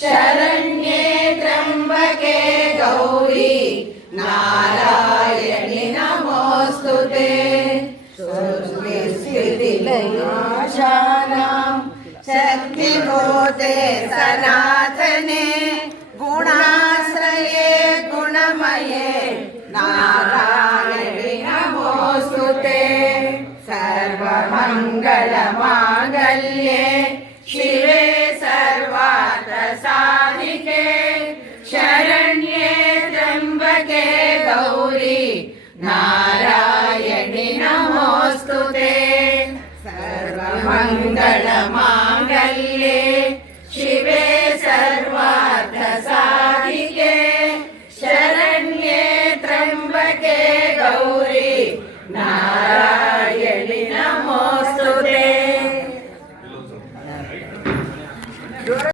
शरण्ये त्र्यम्बके गौरी नारायणि नमोऽस्तुते सृष्टिस्थितिलयनाशानां शक्तिभूते सनातने गुणाश्रये गुणमये नारायणि नमोऽस्तुते सर्वमङ्गलमाङ्गल्ये शिवे सर्वार्थसाधिके शरण्ये त्र्यम्बके गौरी नारायणि नमोऽस्तुते सर्वमङ्गलमाङ्गल्ये